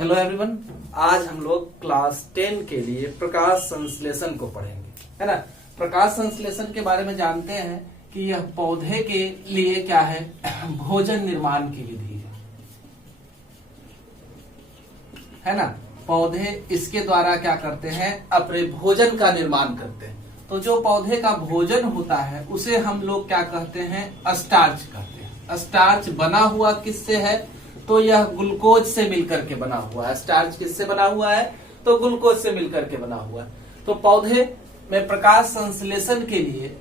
Hello everyone, आज हम लोग क्लास 10 के लिए प्रकाश संश्लेषण को पढ़ेंगे, है ना। प्रकाश संश्लेषण के बारे में जानते हैं कि यह पौधे के लिए क्या है, भोजन निर्माण की विधि है ना। पौधे इसके द्वारा क्या करते हैं, अपने भोजन का निर्माण करते हैं। तो जो पौधे का भोजन होता है उसे हम लोग क्या कहते हैं, स्टार्च कहते हैं। स्टार्च बना हुआ किससे है, तो यह ग्लूकोज से मिलकर के बना हुआ है। स्टार्च किससे बना हुआ है, तो ग्लूकोज से मिलकर के बना हुआ है। तो पौधे में प्रकाश संश्लेषण के लिए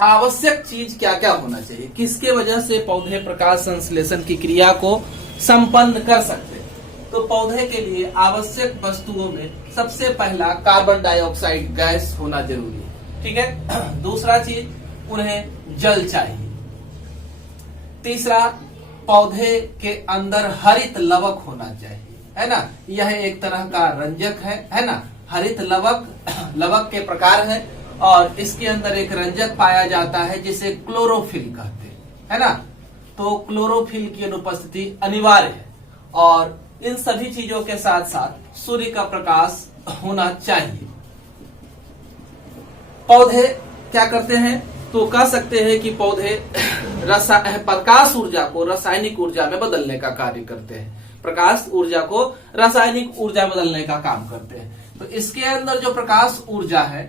आवश्यक चीज क्या क्या होना चाहिए, किसके वजह से पौधे प्रकाश संश्लेषण की क्रिया को संपन्न कर सकते हैं। तो पौधे के लिए आवश्यक वस्तुओं में सबसे पहला कार्बन डाइऑक्साइड गैस होना जरूरी है, ठीक है। दूसरा चीज, उन्हें जल चाहिए। तीसरा, पौधे के अंदर हरित लवक होना चाहिए, है ना। यह एक तरह का रंजक है ना। हरित लवक के प्रकार है और इसके अंदर एक रंजक पाया जाता है जिसे क्लोरोफिल कहते हैं, है ना। तो क्लोरोफिल की अनुपस्थिति अनिवार्य है और इन सभी चीजों के साथ साथ सूर्य का प्रकाश होना चाहिए। पौधे क्या करते हैं, तो कह सकते हैं कि पौधे प्रकाश ऊर्जा को रासायनिक ऊर्जा में बदलने का कार्य करते हैं। प्रकाश ऊर्जा को रासायनिक ऊर्जा बदलने का काम करते हैं। तो इसके अंदर जो प्रकाश ऊर्जा है,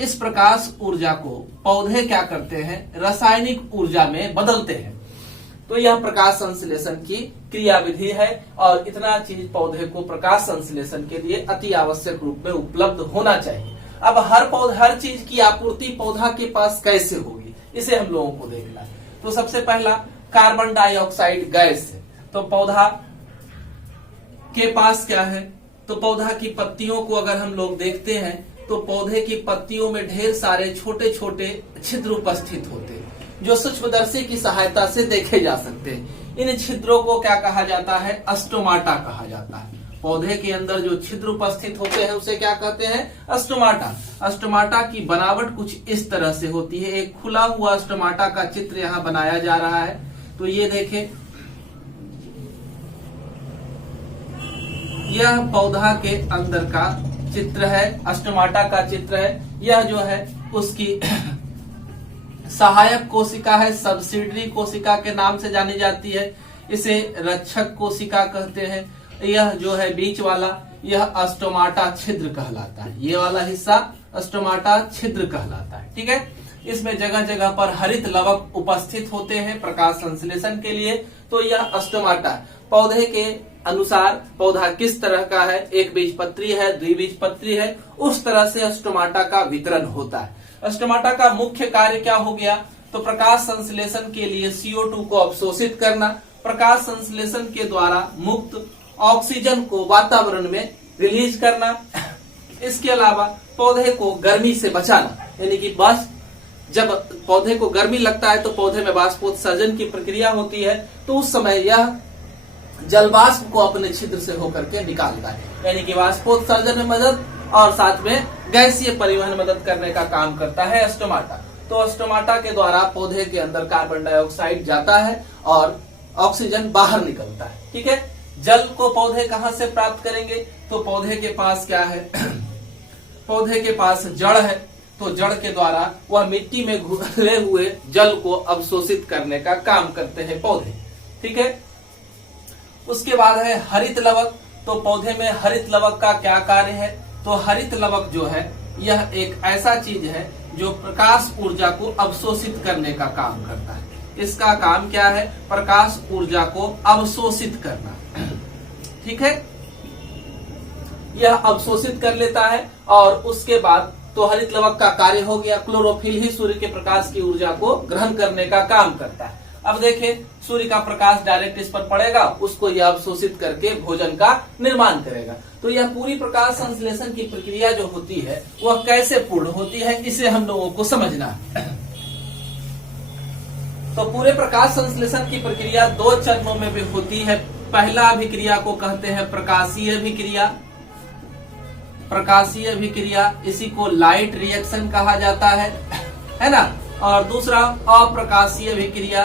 इस प्रकाश ऊर्जा को पौधे क्या करते हैं, रासायनिक ऊर्जा में बदलते हैं। तो यह प्रकाश संश्लेषण की क्रियाविधि है और इतना चीज पौधे को प्रकाश संश्लेषण के लिए अति आवश्यक रूप में उपलब्ध होना चाहिए। अब हर चीज की आपूर्ति पौधा के पास कैसे होगी, इसे हम लोगों को देखना है। तो सबसे पहला कार्बन डाइऑक्साइड गैस है। तो पौधा के पास क्या है, तो पौधा की पत्तियों को अगर हम लोग देखते हैं तो पौधे की पत्तियों में ढेर सारे छोटे छोटे छिद्र उपस्थित होते हैं जो सूक्ष्मदर्शी की सहायता से देखे जा सकते हैं। इन छिद्रों को क्या कहा जाता है, स्टोमाटा कहा जाता है। पौधे के अंदर जो छिद्र उपस्थित होते हैं उसे क्या कहते हैं, स्टोमाटा। स्टोमाटा की बनावट कुछ इस तरह से होती है। एक खुला हुआ स्टोमाटा का चित्र यहाँ बनाया जा रहा है। तो ये देखें, यह पौधा के अंदर का चित्र है, स्टोमाटा का चित्र है। यह जो है उसकी सहायक कोशिका है, सब्सिडरी कोशिका के नाम से जानी जाती है। इसे रक्षक कोशिका कहते हैं। यह जो है बीच वाला, यह स्टोमाटा छिद्र कहलाता है। ये वाला हिस्सा स्टोमाटा छिद्र कहलाता है, ठीक है। इसमें जगह जगह पर हरित लवक उपस्थित होते हैं प्रकाश संश्लेषण के लिए। तो यह स्टोमाटा पौधे के अनुसार पौधा किस तरह का है, एक बीजपत्री है, द्विबीजपत्री है, उस तरह से स्टोमाटा का वितरण होता है। स्टोमाटा का मुख्य कार्य क्या हो गया, तो प्रकाश संश्लेषण के लिए CO2 को अवशोषित करना, प्रकाश संश्लेषण के द्वारा मुक्त ऑक्सीजन को वातावरण में रिलीज करना। इसके अलावा पौधे को गर्मी से बचाना, यानी कि जब पौधे को गर्मी लगता है तो पौधे में वाष्पोत्सर्जन की प्रक्रिया होती है, तो उस समय यह जलवाष्प को अपने छिद्र से होकर के निकालता है, यानी कि वाष्पोत्सर्जन में मदद और साथ में गैसीय परिवहन मदद करने का काम करता है स्टोमाटा। तो स्टोमाटा के द्वारा पौधे के अंदर कार्बन डाइऑक्साइड जाता है और ऑक्सीजन बाहर निकलता है, ठीक है। जल को पौधे कहाँ से प्राप्त करेंगे, तो पौधे के पास क्या है, पौधे के पास जड़ है। तो जड़ के द्वारा वह मिट्टी में घुले हुए जल को अवशोषित करने का काम करते हैं पौधे, ठीक है। उसके बाद है हरित लवक। तो पौधे में हरित लवक का क्या कार्य है, तो हरित लवक जो है यह एक ऐसा चीज है जो प्रकाश ऊर्जा को अवशोषित करने का काम करता है। इसका काम क्या है, प्रकाश ऊर्जा को अवशोषित करना, ठीक है। यह अवशोषित कर लेता है और उसके बाद तो हरित लवक का कार्य हो गया। क्लोरोफिल ही सूर्य के प्रकाश की ऊर्जा को ग्रहण करने का काम करता है। अब देखें, सूर्य का प्रकाश डायरेक्ट इस पर पड़ेगा, उसको यह अवशोषित करके भोजन का निर्माण करेगा। तो यह पूरी प्रकाश संश्लेषण की प्रक्रिया जो होती है वह कैसे पूर्ण होती है, इसे हम लोगों को समझना है। तो पूरे प्रकाश संश्लेषण की प्रक्रिया 2 चरणों में भी होती है। पहला अभिक्रिया को कहते हैं प्रकाशीय अभिक्रिया। प्रकाशीय अभिक्रिया, इसी को लाइट रिएक्शन कहा जाता है ना। और दूसरा अप्रकाशीय अभिक्रिया,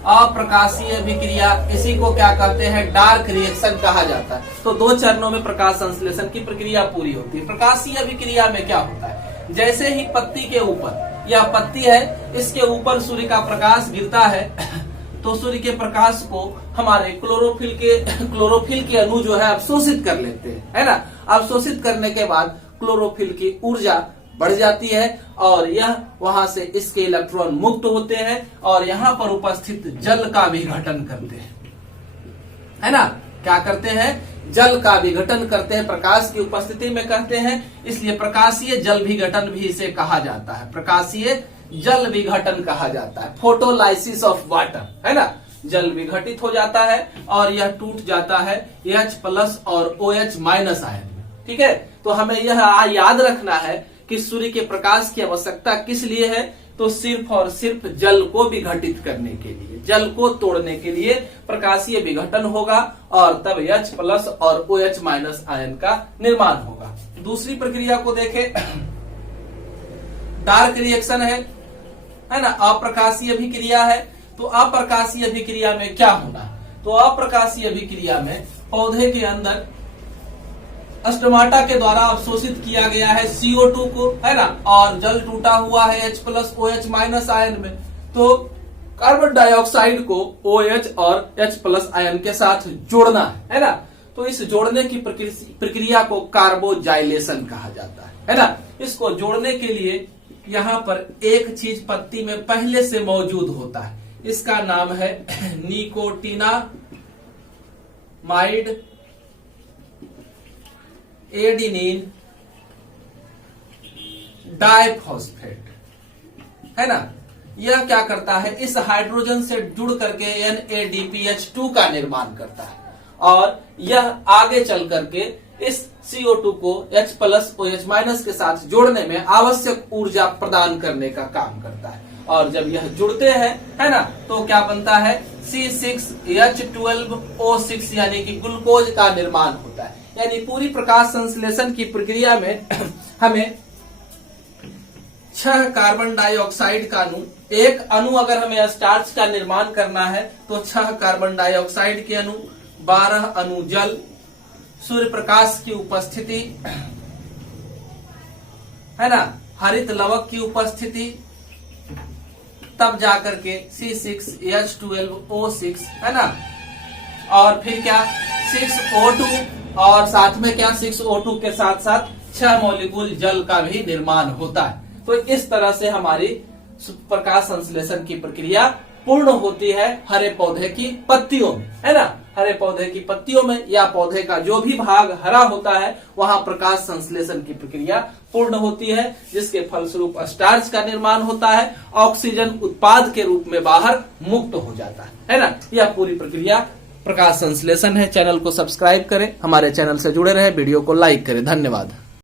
अप्रकाशीय अभिक्रिया, इसी को क्या कहते हैं, डार्क रिएक्शन कहा जाता है। तो 2 चरणों में प्रकाश संश्लेषण की प्रक्रिया पूरी होती है। प्रकाशीय अभिक्रिया में क्या होता है, जैसे ही पत्ती के ऊपर, यह पत्ती है, इसके ऊपर सूर्य का प्रकाश गिरता है तो सूर्य के प्रकाश को हमारे क्लोरोफिल के अणु जो है अवशोषित कर लेते हैं, है ना। अवशोषित करने के बाद क्लोरोफिल की ऊर्जा बढ़ जाती है और यह वहां से इसके इलेक्ट्रॉन मुक्त होते हैं और यहाँ पर उपस्थित जल का विघटन करते हैं, है ना। क्या करते हैं, जल का विघटन करते हैं, प्रकाश की उपस्थिति में करते हैं, इसलिए प्रकाशीय जल विघटन भी इसे कहा जाता है। प्रकाशीय जल विघटन कहा जाता है, फोटोलाइसिस ऑफ वाटर, है ना। जल विघटित हो जाता है और यह टूट जाता है H+ और OH- आयन में, ठीक है। तो हमें यह याद रखना है कि सूर्य के प्रकाश की आवश्यकता किस लिए है, तो सिर्फ और सिर्फ जल को विघटित करने के लिए, जल को तोड़ने के लिए प्रकाशीय विघटन होगा और तब H+ और OH- आयन का निर्माण होगा। दूसरी प्रक्रिया को देखें, डार्क रिएक्शन है ना, अप्रकाशीय अभिक्रिया है। तो अप्रकाशीय अभिक्रिया में क्या होना, तो अप्रकाशीय अभिक्रिया में पौधे के अंदर स्टोमाटा के द्वारा अवशोषित किया गया है CO2 को, है ना, और जल टूटा हुआ है H+ OH- आयन में, तो कार्बन डाइऑक्साइड को OH और H+ आयन के साथ जोड़ना है ना। तो इस जोड़ने की प्रक्रिया को कार्बोजाइलेशन कहा जाता है ना। इसको जोड़ने के लिए यहाँ पर एक चीज पत्ती में पहले से मौजूद होता है, इसका नाम है निकोटिनामाइड एडिनिन डाइफॉस्फेट, है ना। यह क्या करता है, इस हाइड्रोजन से जुड़ करके NADPH2 का निर्माण करता है और यह आगे चल करके इस CO2 को H+ OH- के साथ जोड़ने में आवश्यक ऊर्जा प्रदान करने का काम करता है। और जब यह जुड़ते हैं, है ना, तो क्या बनता है, C6H12O6 यानी कि ग्लूकोज का निर्माण होता है। यानी पूरी प्रकाश संश्लेषण की प्रक्रिया में हमें 6 कार्बन डाइऑक्साइड का अणु, एक अणु अगर हमें स्टार्च का निर्माण करना है तो 6 कार्बन डाइऑक्साइड के अणु, 12 अणु जल, सूर्य प्रकाश की उपस्थिति, है ना, हरित लवक की उपस्थिति, तब जाकर के C6H12O6, है ना, और फिर क्या 6O2 और साथ में क्या 6O2 के साथ साथ 6 मॉलिक्यूल जल का भी निर्माण होता है। तो इस तरह से हमारी प्रकाश संश्लेषण की प्रक्रिया पूर्ण होती है हरे पौधे की पत्तियों में, है ना। हरे पौधे की पत्तियों में या पौधे का जो भी भाग हरा होता है वहां प्रकाश संश्लेषण की प्रक्रिया पूर्ण होती है, जिसके फलस्वरूप स्टार्च का निर्माण होता है, ऑक्सीजन उत्पाद के रूप में बाहर मुक्त हो जाता है ना। यह पूरी प्रक्रिया प्रकाश संश्लेषण है। चैनल को सब्सक्राइब करें, हमारे चैनल से जुड़े रहे, वीडियो को लाइक करें। धन्यवाद।